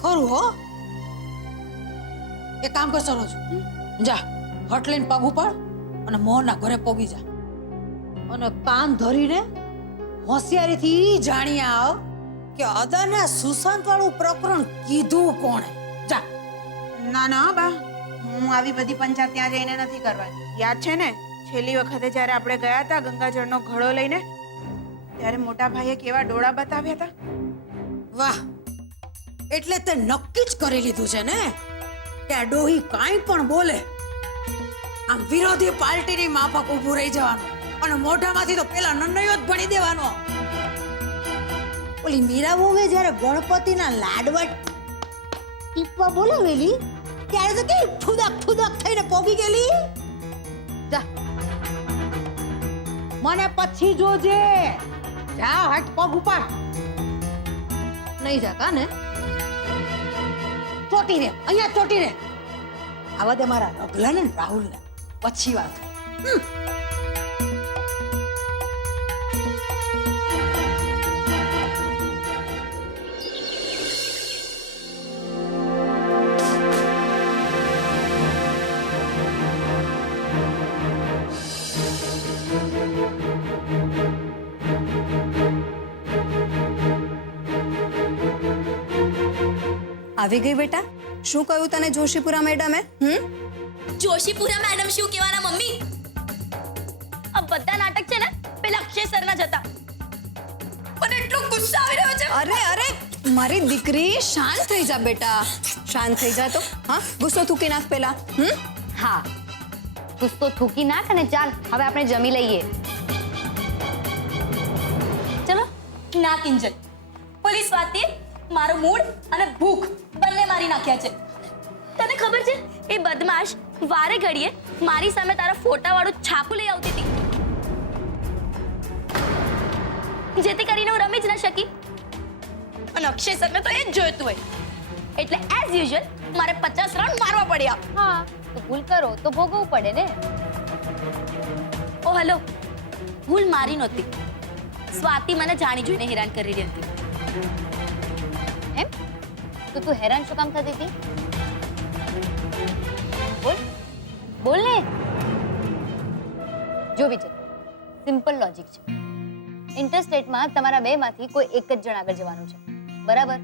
ખરું હો. એક કામ કર સરોજ, જા હટ લઈને પગ ઉપર અને મોહનના ઘરે પોગી જા અને કાન ધરીને હોશિયારીથી જાણી આવ કે અદાના સુશાંત વાળું પ્રકરણ કીધું કોણે. જા. ના ના બા, હું આવી બધી પંચાયત ત્યાં જઈને નથી કરવાની. યાદ છે ને છેલ્લી વખતે જ્યારે આપણે ગયા હતા ગંગાજળનો ઘડો લઈને, ત્યારે મોટા ભાઈએ કેવા ડોળા બતાવ્યા હતા. વાહ, એટલે તે નક્કી જ કરી લીધું છે ને કે આ ડોહી કાંઈ પણ બોલે આમ વિરોધી પાર્ટીની માફક ઊભું રહી જવાનું અને મોઢામાંથી તો પેલા નન્નયો જ ભણી દેવાનો. ઓલી મીરા વહુએ જ્યારે ગણપતિના લાડવા ટીપવા બોલાવેલી ત્યારે તો કેવી ફુદક ફુદક થઈને પોગી ગયેલી. જા મને પછી જોજે. જા હટ પગ ઉપર. નહીં જાતા ને ચોટી રે, અહીંયા ચોટી રે. આવા દે મારા રગલાને ને રાહુલને, પછી વાત. આવી ગઈ બેટા. શું કહ્યું તને જોશીપુરા મેડમે? જોશીપુરા મેડમ શું કહેવાના મમ્મી? આ બધા નાટક છે ને પેલા અક્ષય સરના જતા. મને એટલો ગુસ્સો આવી રહ્યો છે. અરે અરે મારી દીકરી, શાંત થઈ જા બેટા, શાંત થઈ જા. તો હા, ગુસ્સો થૂકી નાખ પેલા. હા, ગુસ્સો થૂકી નાખ અને ચાલ હવે આપણે જમી લઈએ. ચલો. ના કિંજલ, પોલીસ વાતી મારો મૂડ અને ભૂખ બંને મારી નાખ્યા છે. તને ખબર છે એ બદમાશ વારે ઘડીએ મારી સામે તારા ફોટા વાળું છાપું લઈ આવતી હતી, જેથી કરીને હું રમી જ ન શકી. અને અક્ષય સરને તો એ જ જોઈતું હોય, એટલે એઝ યુઝ્યુઅલ મારે 50 રાઉન્ડ મારવા પડ્યા. હા, તો ભૂલ કરો તો ભોગવવું પડે ને. ઓ હેલો, ભૂલ મારી નહોતી. સ્વાતિ મને જાણી જોઈને હેરાન કરી રહી હતી. એમ તો તું હેરાન શું કામ થતી હતી? બોલ બોલ ને. જો વિજય, સિમ્પલ લોજિક છે. ઇન્ટરસ્ટેટમાં તમારા બેમાંથી કોઈ એક જ જણ આગળ જવાનું છે, બરાબર?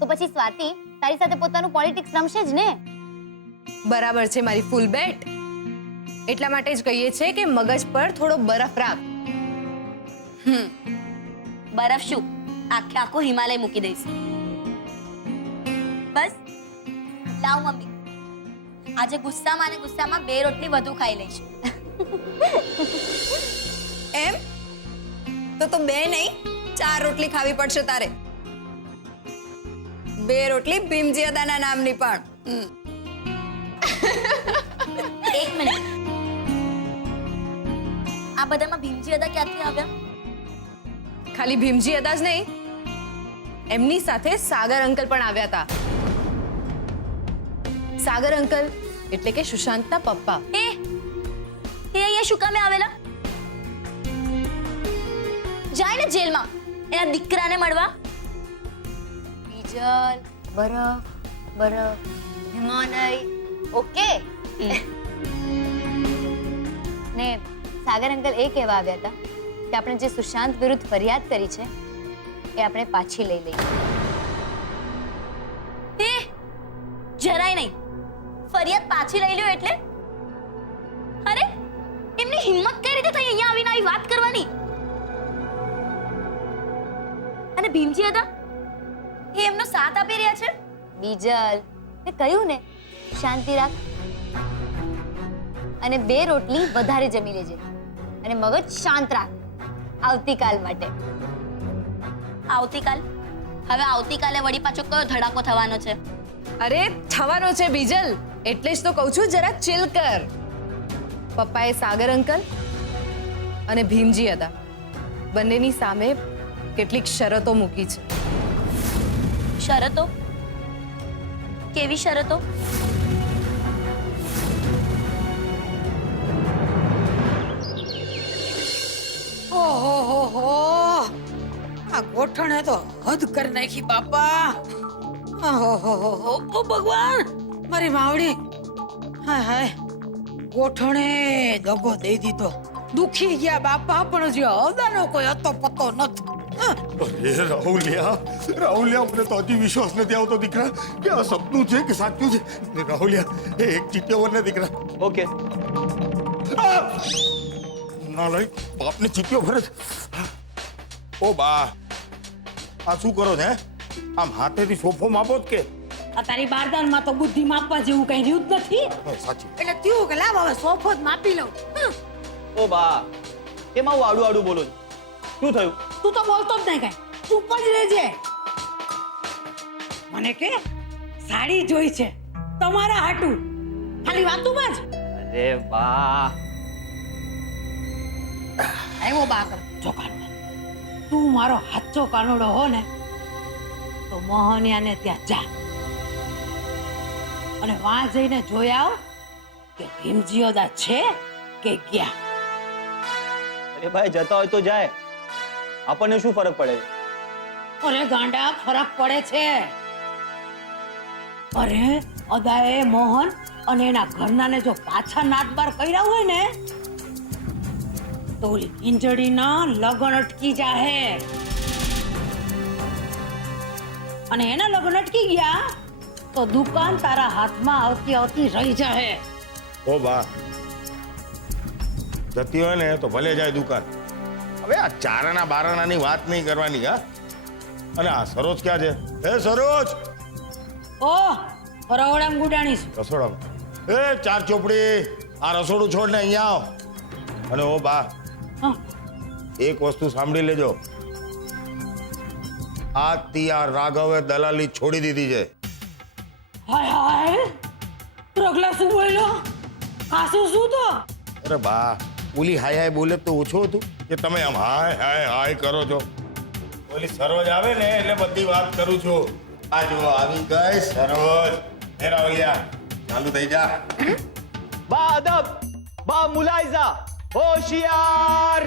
તો પછી સ્વાતિ તારી સાથે પોતાનું પોલિટિક્સ રમશે જ ને. બરાબર છે મારી ફૂલ બેટ. એટલા માટે જ કહીએ છે કે મગજ પર થોડો બરફ રાખ. બરફ શું, આખે આખો હિમાલય મૂકી દઈશ. બસ લાવ મમ્મી, આજે ગુસ્સામાં ને ગુસ્સામાં 2 રોટલી વધુ ખાઈ લઈશ. એમ તો 2 નહીં 4 રોટલી ખાવી પડશે તારે. 2 રોટલી ભીમજી અદાના નામની પણ. એક મિનિટ, આ બધામાં ભીમજી અદા ક્યાંથી આવ્યા? ખાલી ભીમજી અદા જ નહીં, એમની સાથે સાગર અંકલ પણ આવ્યા હતા. સાગર અંકલ એટલે કે સુશાંતના પપ્પા. એ અહીંયા શું કામે આવેલા? જાય ને જેલમાં એના દીકરાને મળવા. બીજલ, બરફ બરફ, હિમાલય, ઓકે. ને સાગર અંકલ એ કહેવા આવ્યા હતા કે આપણે જે સુશાંત વિરુદ્ધ ફરિયાદ કરી છે એ આપણે પાછી લઈ લઈએ. એ જરાય નહીં. ફરિયાદ પાછી લઈ લ્યો એટલે? અરે એમની હિંમત કઈ રીતે થઈ અહીંયા આવીને આવી વાત કરવાની? અને ભીમજી હતા એ એમનો સાથ આપી રહ્યા છે. બીજલ, મેં કહ્યું ને શાંતિ રાખ અને 2 રોટલી વધારે જમી લેજે અને મગજ શાંત રાખ આવતીકાલ માટે. આવતીકાલ? હવે આવતીકાલે વળી પાછો કયો ધડાકો થવાનો છે? અરે થવાનો છે બીજલ, એટલે જ તો કહું છું જરા ચિલ કર. પપ્પાએ સાગર અંકલ અને ભીમજી અદા બંનેની સામે કેટલીક શરતો મૂકી છે. શરતો? કેવી શરતો? ઓહો, આ ગોઠણે તો હદ કરી નાખી બાપા. ઓહો ભગવાન મારી માવડી હાય હાય ગોઠણે દગો દઈ દીધો દુખી ગયા બાપા પણ જે હવદાનો કોઈ હતો પતો નથી અરે રાહુલિયા મને તો હજી વિશ્વાસ નથી આવતો દીકરા કે આ સપનું છે કે સાચું છે રાહુલિયા એ એક ચીટિયો ને દીકરા ઓકે ના લઈ બાપને ચીટિયો ભરે છે ઓ બા આ શું કરો છો હે આમ હાથેથી સોફો માપો જ કે આ તારી બારદાનમાં તો બુદ્ધિ માપવા જેવું કઈ રહ્યું જ નથી સાચી એટલે ત્યું કે લાવ હવે સોફો જ માપી લઉં ઓ બા કેમ આવું આડું આડું બોલો છો? શું થયું તું તો બોલતો જ નહીં કઈ ચૂપ જ રહેજે મને કે સાડી જોઈ છે તમારા હાટું ખાલી વાતુમાં જ અરે બા આવ્યો બા કર ચોકાનો તું મારો હાચો કાનોડો હો ને તો મોહનિયાને ત્યાં જા અને વાં જઈને જોઈ આવ કે ભીમજીઓદા છે કે ગયા અરે ભાઈ જતા હોય તો જાય આપણને શું ફરક પડે અરે ગાંડા ફરક પડે છે અરે અદાએ મોહન અને એના ઘરનાને જો પાછા નાટબાર કર્યા હોય ને તો ઓલી કિંજડીના લગન અટકી જાહે અને એના લગન અટકી ગયા તો દુકાન તારા હાથમાં આવતી આવતી રહી જાહે ઓ બા જતી હોય ને તો ભલે જાય દુકાન હવે આ ચારાના બારાનાની વાત નહીં કરવાની હા અને આ સરોજ ક્યાં છે એ સરોજ ઓ રવડામ ગુડાણીશ રસોડામાં એ ચાર ચોપડી આ રસોડું છોડ ને અહીંયા આવ અને ઓ બા હા એક વસ્તુ સાંભળી લેજો આજથી આ રાઘવે દલાલી છોડી દીધી છે હાય હાય રગલા શું બોલ્યો કાસું શું તો અરે બા ઓલી હાય હાય બોલે તો ઓછું હતું કે તમે આમ હાય હાય હાય કરો છો ઓલી સરોજ આવે ને એટલે બધી વાત કરું છું આ જો આવી ગઈ સરોજ હે રાવલિયા ચાલુ થઈ જા બા અદબ બા મુલાયઝા होशियार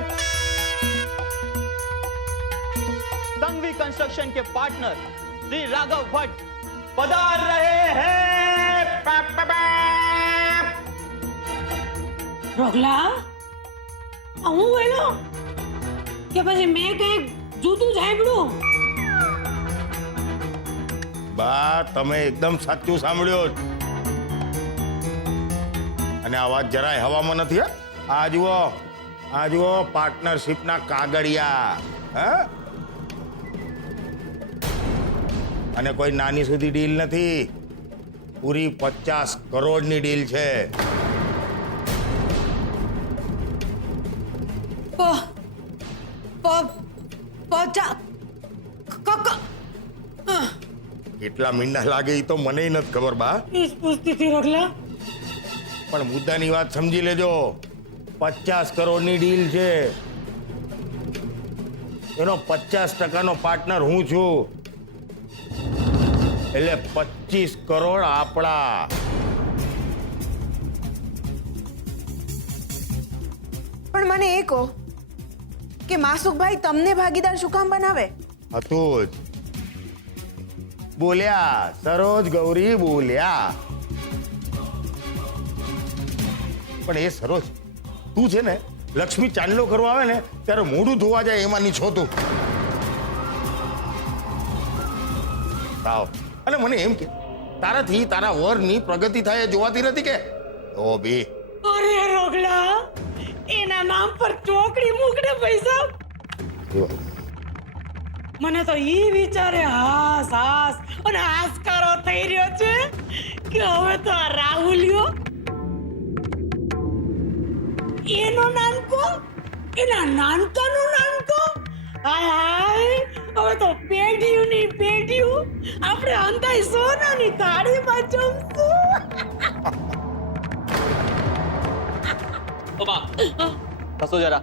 तंगवी कंस्ट्रक्शन के पार्टनर श्री राघव भट्ट पधार रहे हैं રગલા હું બોલ્યો કે પછી મેં કઈ જુદું સાંભળ્યું બા તમે એકદમ સાચું સાંભળ્યો અને આ વાત જરાય હવામાં નથી હે આ જુઓ પાર્ટનરશિપના કાગળિયા હા અને કોઈ નાની સુધી ડીલ નથી પૂરી 50 કરોડની ડીલ છે કેટલા મહિના લાગે એ તો મને નથી ખબર બા પૂછતી હતી રગલા પણ મુદ્દાની વાત સમજી લેજો 50 કરોડની ડીલ છે એનો 50% પાર્ટનર હું છું એટલે 25 કરોડ આપણા પણ મને એ કહો કે માસુકભાઈ તમને ભાગીદાર શું કામ બનાવે હતું જ બોલ્યા સરોજ ગૌરી બોલ્યા પણ એ સરોજ તું છે ને લક્ષ્મી ચાંદલો કરવા આવે ને ત્યારે મોઢું ધોવા જાય એમાંની છો તું સાવ અને મને એમ કે તારાથી તારા વરની પ્રગતિ થાય એ જોવાતી નથી કે ઓ બી અરે રગલા એના નામ પર ચોકડી મૂકને પૈસા મને તો ઈ વિચારે હાસ હાસ અને હાસકારો થઈ રહ્યો છે કે હવે તો આ રાહુલિયો એનો નાનકો એના નાનકાનું નાનકો હાય હાય હવે તો પેઢીઓની પેઢીઓ આપણે અંધાઈ સોનાની થાળીમાં જમશું બા હસો જરા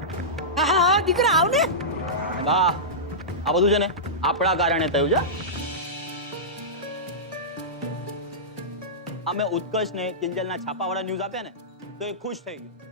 હા દીકરા આવ ને બા આ બધું છે ને આપણા કારણે થયું છે અમે ઉત્કર્ષને કિંજલના છાપાવાળા ન્યૂઝ આપ્યા ને તો એ ખુશ થઈ ગયું